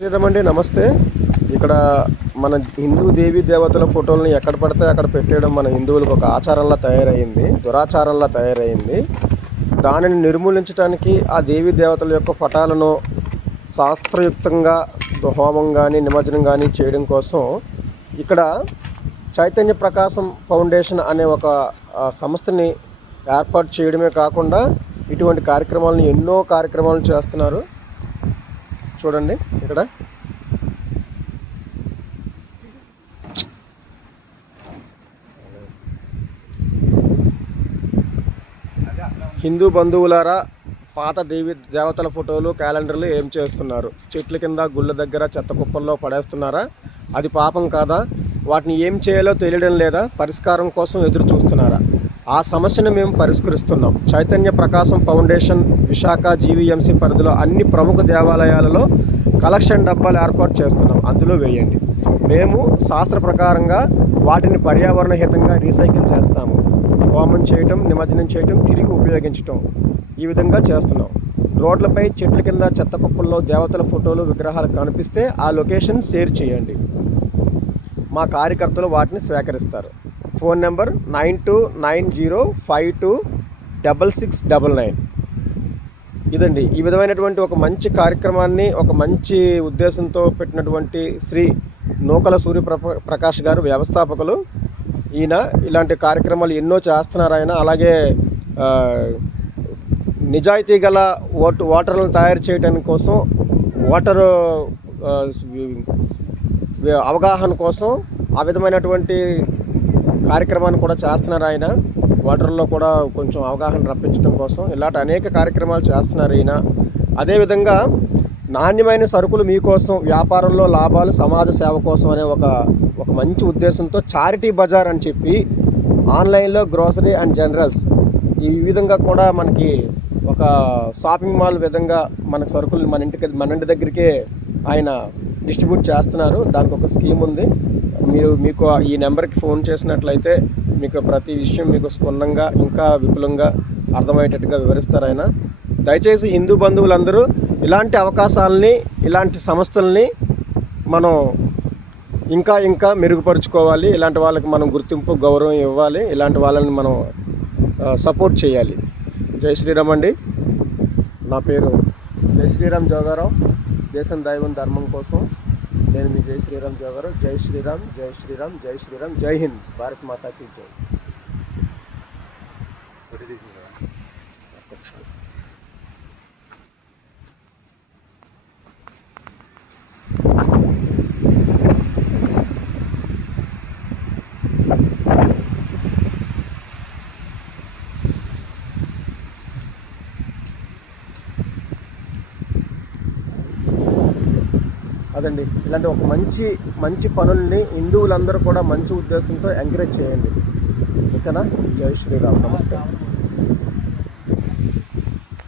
శ్రీరామండి నమస్తే. ఇక్కడ మన హిందూ దేవీ దేవతల ఫోటోలను ఎక్కడ పడితే అక్కడ పెట్టేయడం మన హిందువులకు ఒక ఆచారంలా తయారైంది, దురాచారంలా తయారైంది. దానిని నిర్మూలించడానికి ఆ దేవీ దేవతల యొక్క పటాలను శాస్త్రయుక్తంగా హోమం కానీ నిమజ్జనం కానీ చేయడం కోసం ఇక్కడ చైతన్య ప్రకాశం ఫౌండేషన్ అనే ఒక సంస్థని ఏర్పాటు చేయడమే కాకుండా ఇటువంటి కార్యక్రమాలను ఎన్నో కార్యక్రమాలను చేస్తున్నారు. చూడండి, ఇక్కడ హిందూ బంధువులారా, పాత దేవతల ఫోటోలు క్యాలెండర్లు ఏం చేస్తున్నారు? చెట్ల కింద గుళ్ళ దగ్గర చెత్త కుప్పల్లో పడేస్తున్నారా? అది పాపం కాదా? వాటిని ఏం చేయాలో తెలియడం లేదా? పరిష్కారం కోసం ఎదురు చూస్తున్నారా? ఆ సమస్యను మేము పరిష్కరిస్తున్నాం. చైతన్య ప్రకాశం ఫౌండేషన్ విశాఖ జీవీఎంసీ పరిధిలో అన్ని ప్రముఖ దేవాలయాలలో కలెక్షన్ డబ్బాలు ఏర్పాటు చేస్తున్నాం. అందులో వేయండి. మేము శాస్త్ర ప్రకారంగా వాటిని పర్యావరణ హితంగా రీసైకిల్ చేస్తాము. హోమం చేయటం, నిమజ్జనం చేయటం, తిరిగి ఉపయోగించటం, ఈ విధంగా చేస్తున్నాం. రోడ్లపై చెట్ల కింద చెత్త కుప్పల్లో దేవతల ఫోటోలు విగ్రహాలు కనిపిస్తే ఆ లొకేషన్ షేర్ చేయండి. మా కార్యకర్తలు వాటిని స్వీకరిస్తారు. Phone number 9290526699. ఇదండి ఈ విధమైనటువంటి ఒక మంచి కార్యక్రమాన్ని, ఒక మంచి ఉద్దేశంతో పెట్టినటువంటి శ్రీ నూకల సూర్యప్రకాష్ గారు వ్యవస్థాపకులు. ఈయన ఇలాంటి కార్యక్రమాలు ఎన్నో చేస్తున్నారు. ఆయన అలాగే నిజాయితీ గల ఓటర్లను తయారు చేయడానికి కోసం, ఓటరు అవగాహన కోసం ఆ విధమైనటువంటి కార్యక్రమాన్ని కూడా చేస్తున్నారు. ఆయన ఓటర్లో కూడా కొంచెం అవగాహన రప్పించడం కోసం ఇలాంటి అనేక కార్యక్రమాలు చేస్తున్నారు ఈయన. అదేవిధంగా నాణ్యమైన సరుకులు మీకోసం, వ్యాపారంలో లాభాలు, సమాజ సేవ కోసం అనే ఒక మంచి ఉద్దేశంతో చారిటీ బజార్ అని చెప్పి ఆన్లైన్లో గ్రోసరీ అండ్ జనరల్స్ ఈ విధంగా కూడా మనకి ఒక షాపింగ్ మాల్ విధంగా మనకు సరుకులు మన ఇంటి దగ్గరికే ఆయన డిస్ట్రిబ్యూట్ చేస్తున్నారు. దానికి ఒక స్కీమ్ ఉంది. మీకు ఈ నెంబర్కి ఫోన్ చేసినట్లయితే మీకు ప్రతి విషయం మీకు స్పందంగా ఇంకా విపులంగా అర్థమయ్యేటట్టుగా వివరిస్తారు ఆయన. దయచేసి హిందూ బంధువులందరూ ఇలాంటి అవకాశాలని, ఇలాంటి సంస్థల్ని మనం ఇంకా మెరుగుపరుచుకోవాలి. ఇలాంటి వాళ్ళకి మనం గుర్తింపు, గౌరవం ఇవ్వాలి. ఇలాంటి వాళ్ళని మనం సపోర్ట్ చేయాలి. జై శ్రీరామ్ అండి. నా పేరు జై శ్రీరామ్ జోగారావు. దేశం, దైవం, ధర్మం కోసం నేను మీ జై శ్రీరామ్ జోగారావు. జై శ్రీరామ్, జై శ్రీరామ్, జై శ్రీరామ్, జై హింద్. భారత్ మాతాకి జై. అదండి, ఇలాంటి ఒక మంచి పనుల్ని హిందువులందరూ కూడా మంచి ఉద్దేశంతో ఎంకరేజ్ చేయండి. ఓకేనా? జై శ్రీరామ్. నమస్తే.